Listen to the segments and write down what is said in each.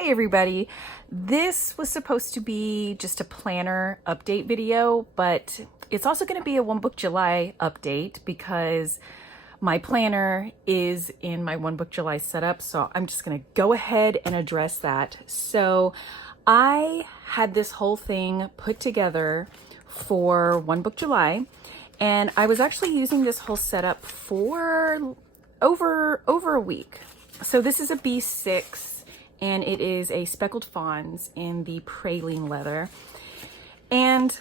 Hey everybody, this was supposed to be just a planner update video, but it's also going to be a One Book July update because my planner is in my One Book July setup, so I'm just going to go ahead and address that. So I had this whole thing put together for One Book July, and I was actually using this whole setup for over a week. So this is a B6 and it is a Speckled Fawns in the praline leather. And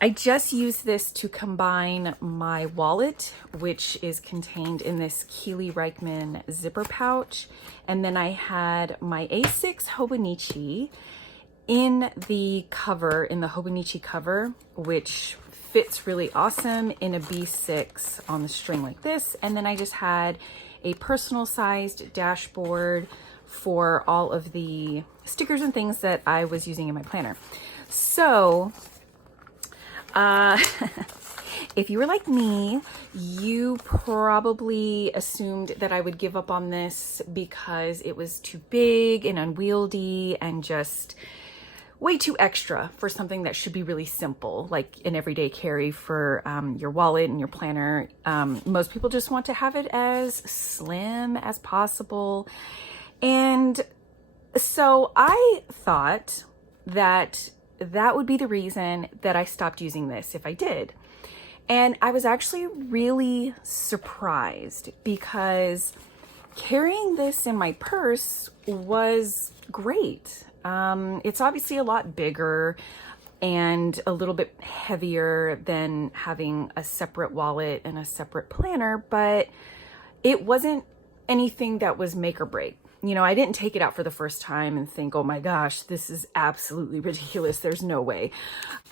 I just used this to combine my wallet, which is contained in this Keely Reichman zipper pouch. And then I had my A6 Hobonichi in the cover, in the Hobonichi cover, which fits really awesome in a B6 on the string like this. And then I just had a personal sized dashboard for all of the stickers and things that I was using in my planner. So if you were like me, you probably assumed that I would give up on this because it was too big and unwieldy and just way too extra for something that should be really simple, like an everyday carry for your wallet and your planner. Most people just want to have it as slim as possible. And so I thought that that would be the reason that I stopped using this if I did. And I was actually really surprised because carrying this in my purse was great. It's obviously a lot bigger and a little bit heavier than having a separate wallet and a separate planner, but it wasn't anything that was make or break. You know, I didn't take it out for the first time and think, oh my gosh, this is absolutely ridiculous. There's no way.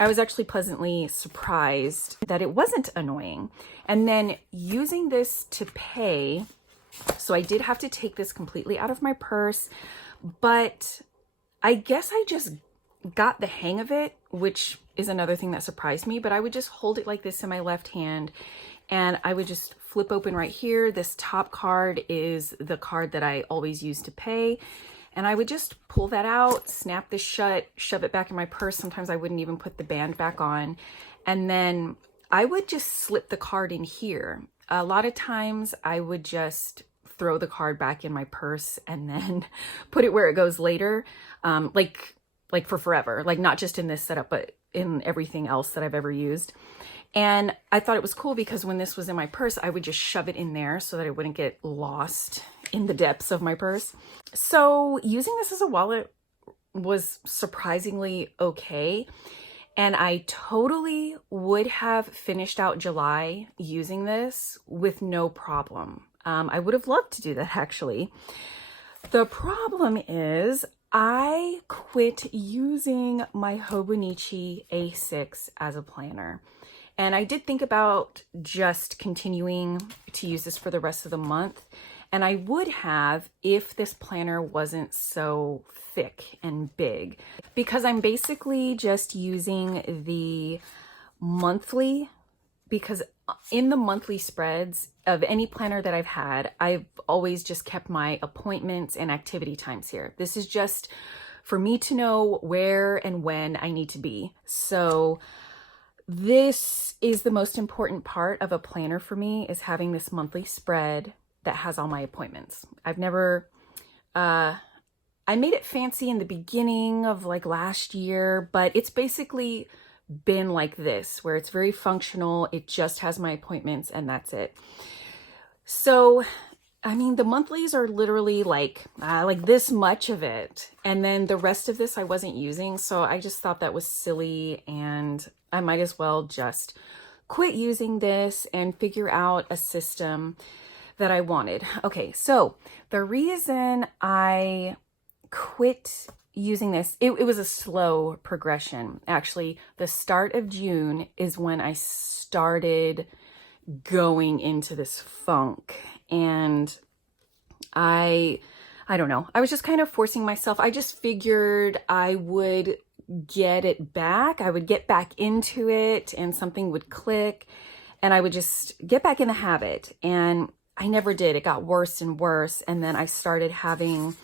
I was actually pleasantly surprised that it wasn't annoying. And then using this to pay, so I did have to take this completely out of my purse, but I guess I just got the hang of it, which is another thing that surprised me, but I would just hold it like this in my left hand and I would just flip open right here. This top card is the card that I always use to pay. And I would just pull that out, snap this shut, shove it back in my purse. Sometimes I wouldn't even put the band back on. And then I would just slip the card in here. A lot of times I would just throw the card back in my purse and then put it where it goes later. Like for forever, like not just in this setup, but in everything else that I've ever used. And I thought it was cool because when this was in my purse, I would just shove it in there so that it wouldn't get lost in the depths of my purse. So using this as a wallet was surprisingly okay. And I totally would have finished out July using this with no problem. I would have loved to do that actually. The problem is I quit using my Hobonichi A6 as a planner. And I did think about just continuing to use this for the rest of the month. And I would have if this planner wasn't so thick and big, because I'm basically just using the monthly, because in the monthly spreads of any planner that I've had, I've always just kept my appointments and activity times here. This is just for me to know where and when I need to be. So this is the most important part of a planner for me, is having this monthly spread that has all my appointments. I've never, I made it fancy in the beginning of like last year, but it's basically been like this, where it's very functional. It just has my appointments and that's it. So, I mean, the monthlies are literally like this much of it. And then the rest of this I wasn't using. So I just thought that was silly and I might as well just quit using this and figure out a system that I wanted. Okay, so the reason I quit using this, it was a slow progression. Actually, the start of June is when I started going into this funk. And I don't know. I was just kind of forcing myself. I just figured I would get it back. I would get back into it and something would click and I would just get back in the habit. And I never did. It got worse and worse. And then I started having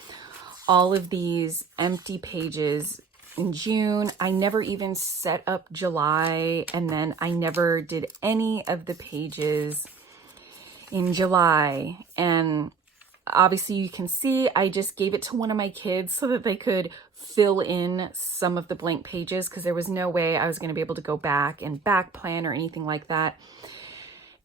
all of these empty pages in June. I never even set up July, and then I never did any of the pages in July. And obviously you can see I just gave it to one of my kids so that they could fill in some of the blank pages, because there was no way I was going to be able to go back and back plan or anything like that.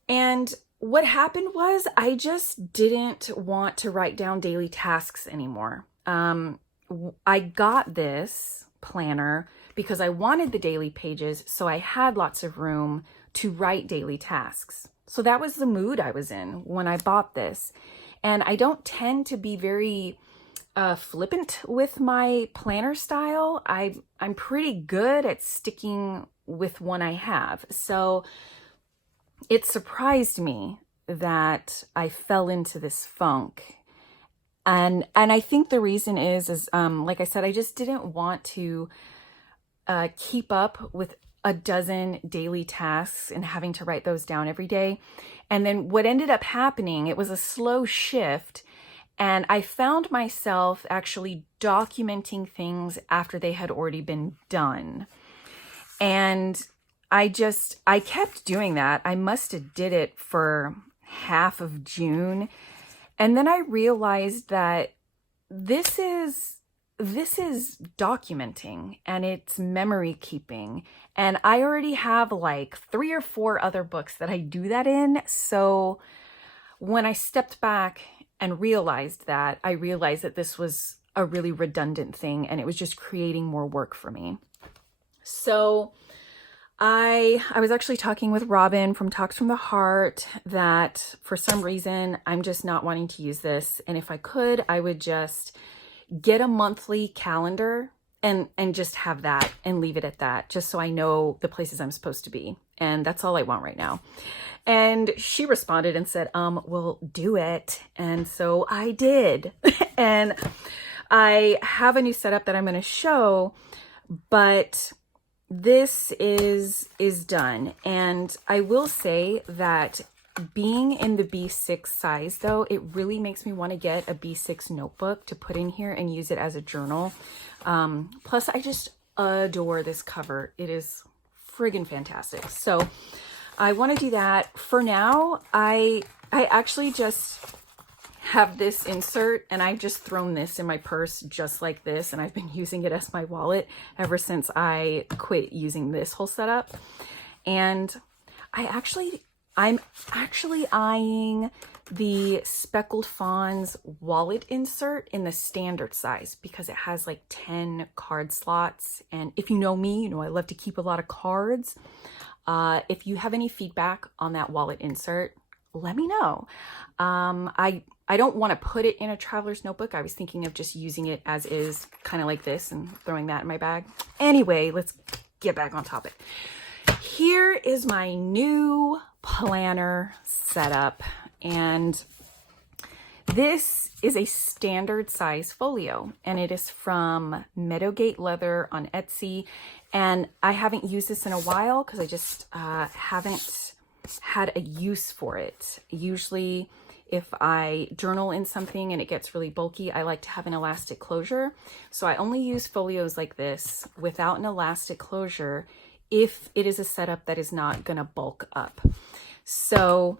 And what happened was I just didn't want to write down daily tasks anymore. I got this planner because I wanted the daily pages, so I had lots of room to write daily tasks. So that was the mood I was in when I bought this. And I don't tend to be very flippant with my planner style. I'm pretty good at sticking with one I have. So it surprised me that I fell into this funk. And I think the reason is like I said, I just didn't want to keep up with a dozen daily tasks and having to write those down every day. And then what ended up happening, it was a slow shift, and I found myself actually documenting things after they had already been done. And I kept doing that. I must have did it for half of June. And then I realized that this is documenting, and it's memory keeping. And I already have like 3 or 4 other books that I do that in. So when I stepped back and realized that, I realized that this was a really redundant thing, and it was just creating more work for me. So I was actually talking with Robin from Talks from the Heart that for some reason I'm just not wanting to use this. And if I could, I would just get a monthly calendar and just have that and leave it at that, just so I know the places I'm supposed to be. And that's all I want right now. And she responded and said, well, do it. And so I did. And I have a new setup that I'm going to show, but this is done. And I will say that being in the B6 size, though, it really makes me want to get a B6 notebook to put in here and use it as a journal. Plus, I just adore this cover. It is friggin' fantastic. So I want to do that. For now, I actually just have this insert, and I've just thrown this in my purse just like this, and I've been using it as my wallet ever since I quit using this whole setup. And I'm actually eyeing the Speckled Fawns wallet insert in the standard size, because it has like 10 card slots. And if you know me, you know I love to keep a lot of cards. If you have any feedback on that wallet insert, let me know. I don't want to put it in a traveler's notebook. I was thinking of just using it as is, kind of like this, and throwing that in my bag. Anyway, let's get back on topic. Here is my new planner setup, and this is a standard size folio, and it is from Meadowgate Leather on Etsy. And I haven't used this in a while because I just haven't had a use for it. Usually if I journal in something and it gets really bulky, I like to have an elastic closure. So I only use folios like this without an elastic closure if it is a setup that is not going to bulk up. So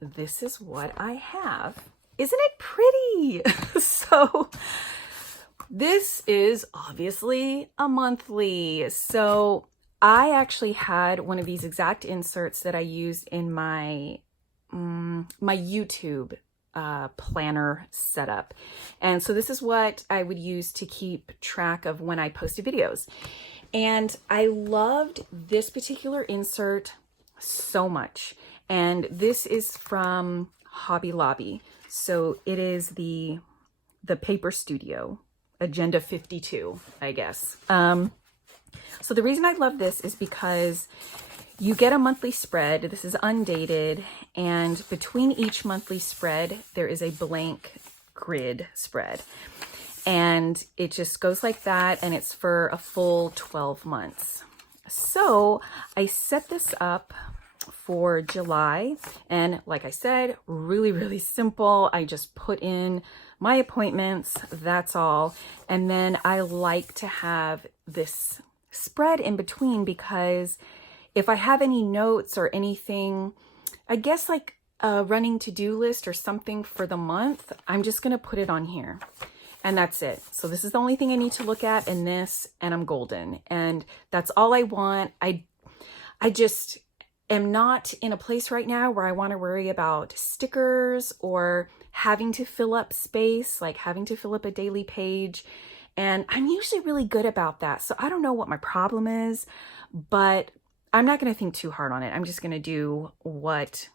this is what I have. Isn't it pretty? So this is obviously a monthly. So I actually had one of these exact inserts that I used in my my YouTube planner setup. And so this is what I would use to keep track of when I posted videos. And I loved this particular insert so much. And this is from Hobby Lobby. So it is the Paper Studio Agenda 52, I guess. So the reason I love this is because you get a monthly spread. This is undated, and between each monthly spread, there is a blank grid spread. And it just goes like that, and it's for a full 12 months. So I set this up for July, and like I said, really, really simple. I just put in my appointments, that's all. And then I like to have this spread in between, because if I have any notes or anything, I guess like a running to-do list or something for the month, I'm just going to put it on here. And that's it. So this is the only thing I need to look at in this, and I'm golden. And that's all I want. I just am not in a place right now where I want to worry about stickers or having to fill up space, like having to fill up a daily page. And I'm usually really good about that. So I don't know what my problem is, but I'm not going to think too hard on it. I'm just going to do what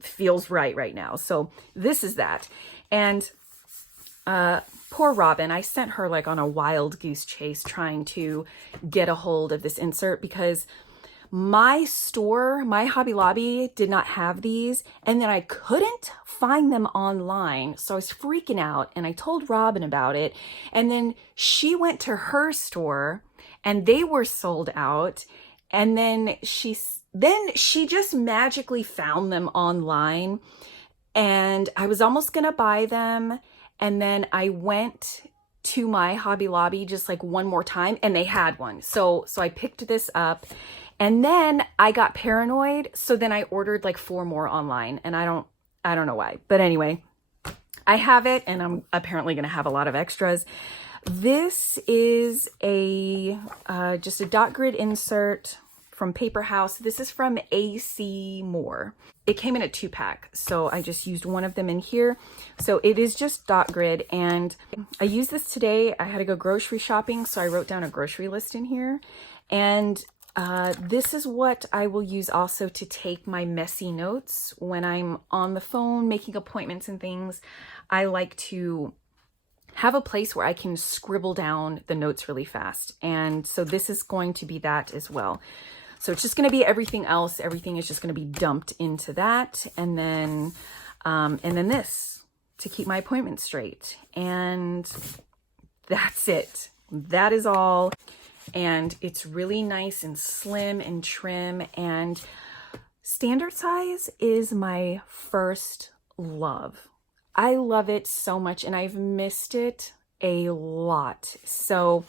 feels right now. So this is that. And poor Robin, I sent her like on a wild goose chase trying to get a hold of this insert, because my store, my Hobby Lobby did not have these, and then I couldn't find them online. So I was freaking out, and I told Robin about it, and then she went to her store and they were sold out. And then she just magically found them online, and I was almost gonna buy them. And then I went to my Hobby Lobby just like one more time, and they had one. So I picked this up, and then I got paranoid. So then I ordered like 4 more online, and I don't know why. But anyway, I have it, and I'm apparently going to have a lot of extras. This is a just a dot grid insert from Paper House. This is from AC Moore. It came in a 2-pack, so I just used one of them in here. So it is just dot grid, and I used this today. I had to go grocery shopping, so I wrote down a grocery list in here. And this is what I will use also to take my messy notes when I'm on the phone making appointments and things. I like to have a place where I can scribble down the notes really fast. And so this is going to be that as well. So it's just going to be everything else. Everything is just going to be dumped into that. And then this to keep my appointment straight. And that's it. That is all. And it's really nice and slim and trim, and standard size is my first love. I love it so much, and I've missed it a lot. So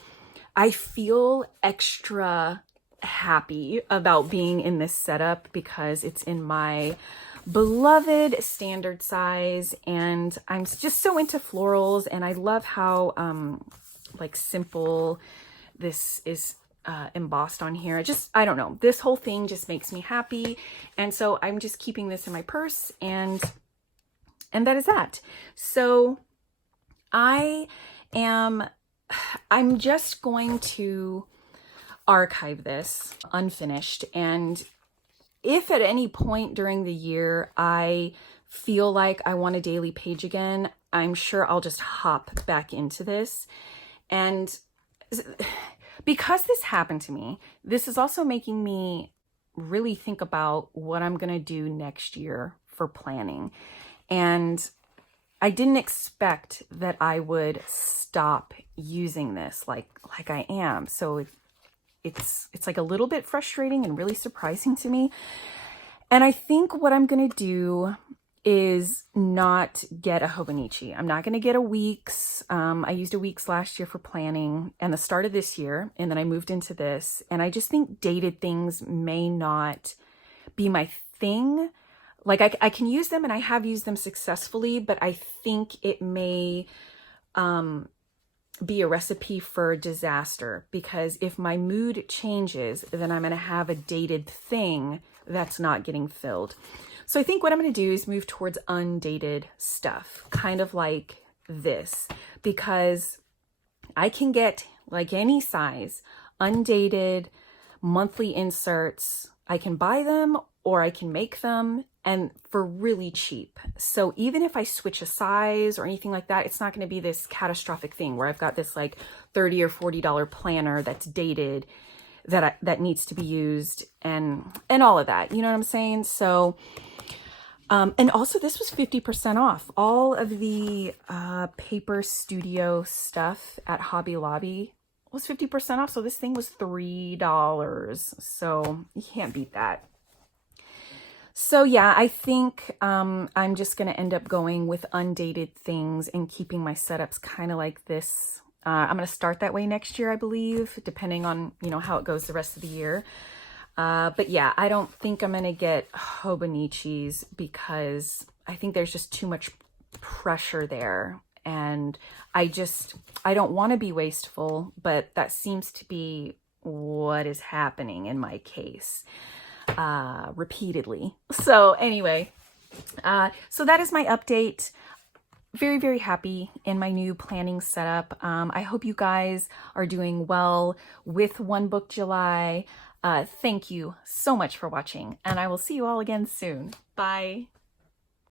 I feel extra happy about being in this setup because it's in my beloved standard size, and I'm just so into florals, and I love how like simple this is embossed on here. I don't know, this whole thing just makes me happy, and so I'm just keeping this in my purse, and that is that. So I'm just going to archive this unfinished, and if at any point during the year I feel like I want a daily page again, I'm sure I'll just hop back into this. And because this happened to me, this is also making me really think about what I'm going to do next year for planning. And I didn't expect that I would stop using this like I am. So it's like a little bit frustrating and really surprising to me. And I think what I'm going to do is not get a Hobonichi. I'm not going to get a Weeks. I used a Weeks last year for planning and the start of this year, and then I moved into this. And I just think dated things may not be my thing. Like I can use them, and I have used them successfully, but I think it may be a recipe for disaster, because if my mood changes, then I'm going to have a dated thing that's not getting filled. So I think what I'm going to do is move towards undated stuff, kind of like this, because I can get like any size undated monthly inserts. I can buy them or I can make them, and for really cheap. So even if I switch a size or anything like that, it's not going to be this catastrophic thing where I've got this like $30 or $40 planner that's dated that needs to be used and all of that. You know what I'm saying? So and also this was 50% off. All of the Paper Studio stuff at Hobby Lobby was 50% off. So this thing was $3. So you can't beat that. So yeah, I think I'm just going to end up going with undated things and keeping my setups kind of like this. I'm going to start that way next year, I believe, depending on, you know, how it goes the rest of the year. But yeah, I don't think I'm going to get Hobonichis because I think there's just too much pressure there. And I don't want to be wasteful, but that seems to be what is happening in my case repeatedly. So anyway, so that is my update. Very, very happy in my new planning setup. I hope you guys are doing well with One Book July. Thank you so much for watching, and I will see you all again soon. Bye.